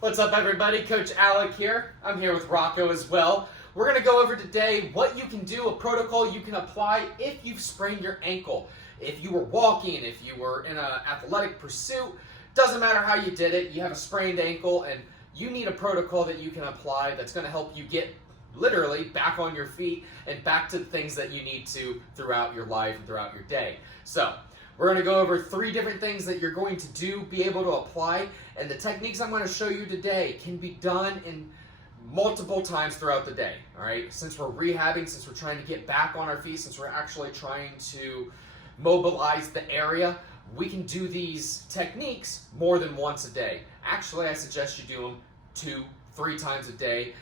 What's up, everybody? Coach Alec here. I'm here with Rocco as well. We're going to go over today what you can do, a protocol you can apply if you've sprained your ankle. If you were walking, if you were in an athletic pursuit, doesn't matter how you did it, you have a sprained ankle and you need a protocol that you can apply that's going to help you get literally back on your feet and back to the things that you need to throughout your life and throughout your day. So, we're going to go over 3 different things that you're going to be able to apply, and the techniques I'm going to show you today can be done in multiple times throughout the day, all right? Since we're rehabbing, since we're trying to get back on our feet, since we're actually trying to mobilize the area, we can do these techniques more than once a day. Actually, I suggest you do them 2-3 times a day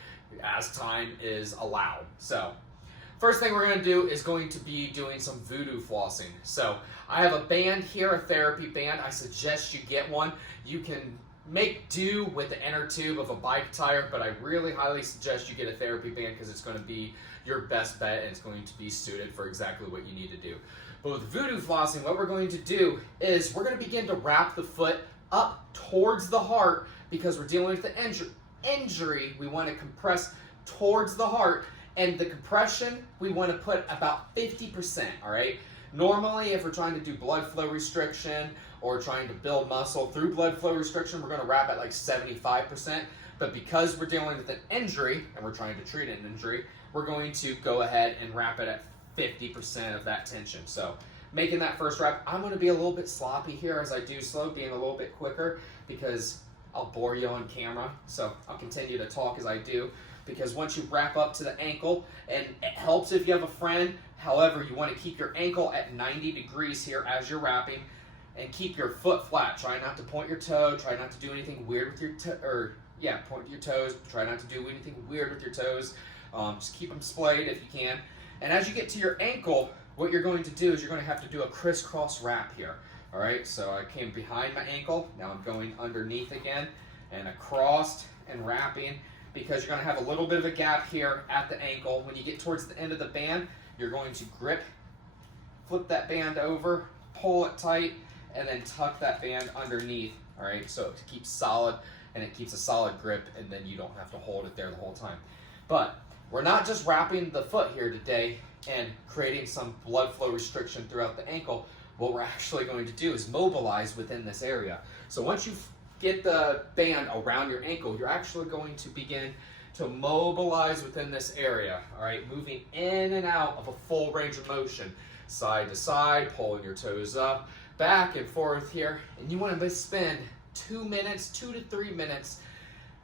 as time is allowed. So, first thing we're going to do is going to be doing some voodoo flossing. So I have a band here, a therapy band. I suggest you get one. You can make do with the inner tube of a bike tire, but I really highly suggest you get a therapy band because it's going to be your best bet and it's going to be suited for exactly what you need to do. But with voodoo flossing, what we're going to do is we're going to begin to wrap the foot up towards the heart because we're dealing with the injury. We want to compress towards the heart. And the compression, we want to put about 50%, all right? Normally, if we're trying to do blood flow restriction or trying to build muscle through blood flow restriction, we're going to wrap at like 75%. But because we're dealing with an injury and we're trying to treat an injury, we're going to go ahead and wrap it at 50% of that tension. So making that first wrap, I'm going to be a little bit sloppy here as I do so, being a little bit quicker because I'll bore you on camera. So I'll continue to talk as I do. Because once you wrap up to the ankle, and it helps if you have a friend, however, you want to keep your ankle at 90 degrees here as you're wrapping, and keep your foot flat. Try not to point your toe, try not to do anything weird with your point your toes, try not to do anything weird with your toes, just keep them splayed if you can. And as you get to your ankle, what you're going to do is you're going to have to do a crisscross wrap here. All right, so I came behind my ankle, now I'm going underneath again, and across and wrapping, because you're going to have a little bit of a gap here at the ankle. When you get towards the end of the band, you're going to grip, flip that band over, pull it tight, and then tuck that band underneath, all right? So it keeps solid, and it keeps a solid grip, and then you don't have to hold it there the whole time. But we're not just wrapping the foot here today and creating some blood flow restriction throughout the ankle. What we're actually going to do is mobilize within this area. So once you get the band around your ankle, you're actually going to begin to mobilize within this area, all right? Moving in and out of a full range of motion, side to side, pulling your toes up, back and forth here, and you want to spend 2 minutes, 2 to 3 minutes,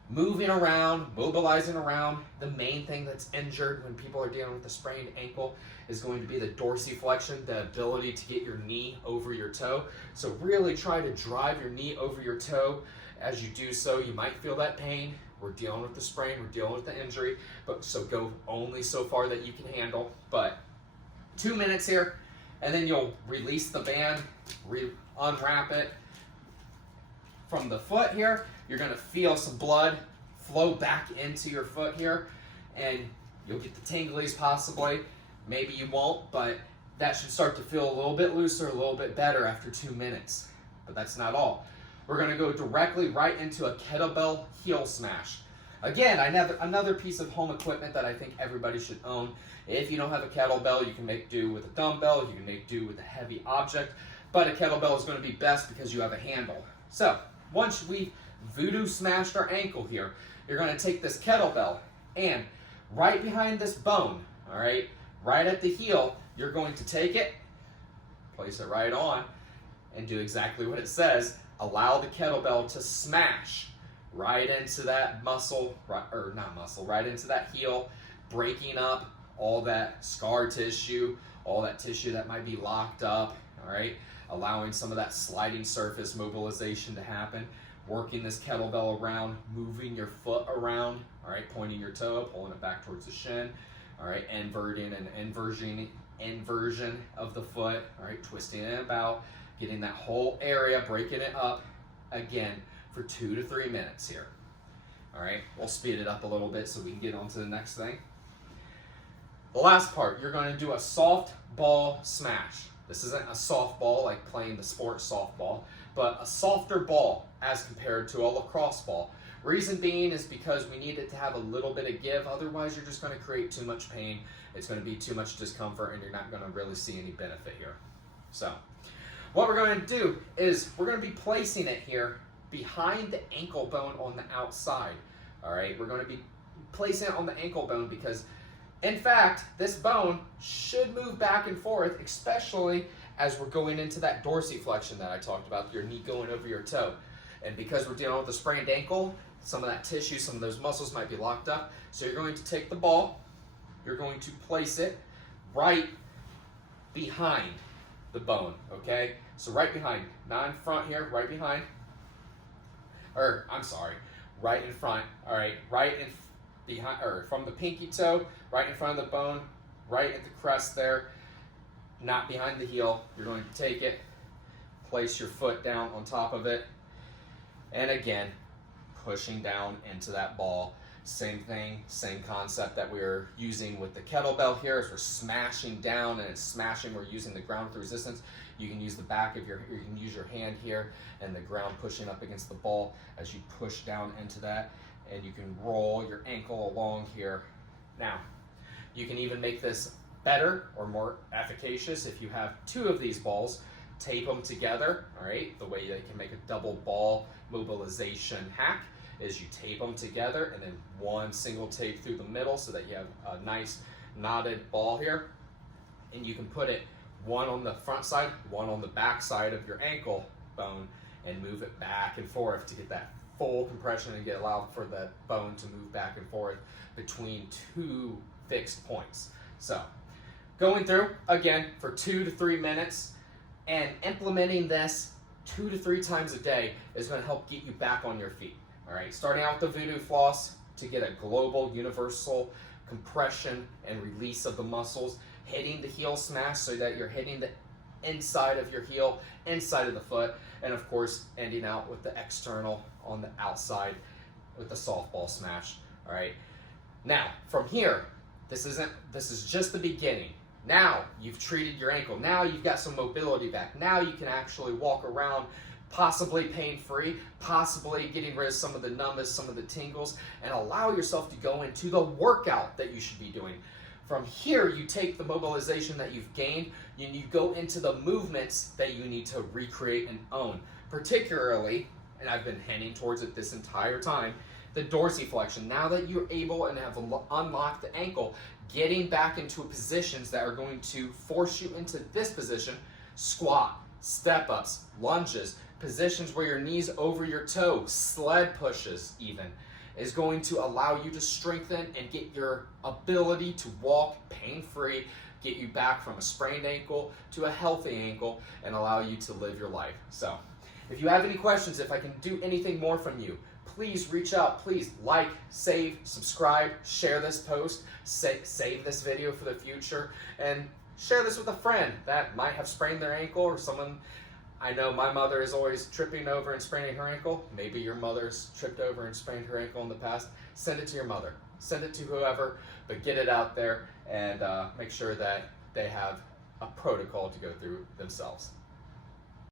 moving around, mobilizing around. The main thing that's injured when people are dealing with a sprained ankle is going to be the dorsiflexion, the ability to get your knee over your toe. So really try to drive your knee over your toe. As you do so, you might feel that pain. We're dealing with the sprain, we're dealing with the injury, but so go only so far that you can handle. But 2 minutes here, and then you'll release the band, unwrap it from the foot here. You're going to feel some blood flow back into your foot here, and you'll get the tinglies possibly. Maybe you won't, but that should start to feel a little bit looser, a little bit better after 2 minutes. But that's not all. We're going to go directly right into a kettlebell heel smash. Again, another piece of home equipment that I think everybody should own. If you don't have a kettlebell, you can make do with a dumbbell, you can make do with a heavy object, but a kettlebell is going to be best because you have a handle. So, once we've voodoo smashed our ankle here, you're going to take this kettlebell and right behind this bone, all right, right at the heel, you're going to take it, place it right on, and do exactly what it says. Allow the kettlebell to smash right into that right into that heel, breaking up all that scar tissue, all that tissue that might be locked up, all right, allowing some of that sliding surface mobilization to happen, working this kettlebell around, moving your foot around, all right, pointing your toe, pulling it back towards the shin, all right, inverting and inversion of the foot, all right, twisting it about, getting that whole area, breaking it up, again, for 2 to 3 minutes here. All right, we'll speed it up a little bit so we can get on to the next thing. The last part, you're going to do a soft ball smash. This isn't a softball like playing the sport softball, but a softer ball as compared to a lacrosse ball. Reason being is because we need it to have a little bit of give, otherwise you're just going to create too much pain, it's going to be too much discomfort, and you're not going to really see any benefit here. So, what we're going to do is we're going to be placing it here behind the ankle bone on the outside. Alright, we're going to be placing it on the ankle bone because, in fact, this bone should move back and forth, especially as we're going into that dorsiflexion that I talked about, your knee going over your toe. And because we're dealing with a sprained ankle, some of that tissue, some of those muscles might be locked up. So you're going to take the ball, you're going to place it right behind the bone, okay? So right behind, not in front here, right behind. Or, I'm sorry, right in front, all right? Right in behind, or from the pinky toe, right in front of the bone, right at the crest there, not behind the heel. You're going to take it, place your foot down on top of it, and again, pushing down into that ball. Same thing, same concept that we're using with the kettlebell here. As we're smashing down and it's smashing, we're using the ground with resistance. You can use the back of you can use your hand here and the ground pushing up against the ball as you push down into that. And you can roll your ankle along here. Now, you can even make this better or more efficacious if you have two of these balls. Tape them together, all right? The way that you can make a double ball mobilization hack is you tape them together and then one single tape through the middle so that you have a nice knotted ball here. And you can put it one on the front side, one on the back side of your ankle bone and move it back and forth to get that full compression and allow for the bone to move back and forth between two fixed points. So going through again for 2 to 3 minutes and implementing this 2 to 3 times a day is going to help get you back on your feet. All right, starting out with the voodoo floss to get a global, universal compression and release of the muscles, hitting the heel smash so that you're hitting the inside of your heel, inside of the foot, and of course ending out with the external on the outside with the softball smash. All right, now from here, this is just the beginning. Now you've treated your ankle. Now you've got some mobility back. Now you can actually walk around possibly pain-free, possibly getting rid of some of the numbness, some of the tingles, and allow yourself to go into the workout that you should be doing. From here, you take the mobilization that you've gained and you go into the movements that you need to recreate and own. Particularly, and I've been hinting towards it this entire time, the dorsiflexion. Now that you're able and have unlocked the ankle, getting back into positions that are going to force you into this position, squat, step-ups, lunges, positions where your knees over your toes, sled pushes even, is going to allow you to strengthen and get your ability to walk pain-free, get you back from a sprained ankle to a healthy ankle, and allow you to live your life. So, if you have any questions, if I can do anything more from you, please reach out. Please like, save, subscribe, share this post, save this video for the future, and share this with a friend that might have sprained their ankle or someone. I know my mother is always tripping over and spraining her ankle. Maybe your mother's tripped over and sprained her ankle in the past. Send it to your mother. Send it to whoever, but get it out there and make sure that they have a protocol to go through themselves.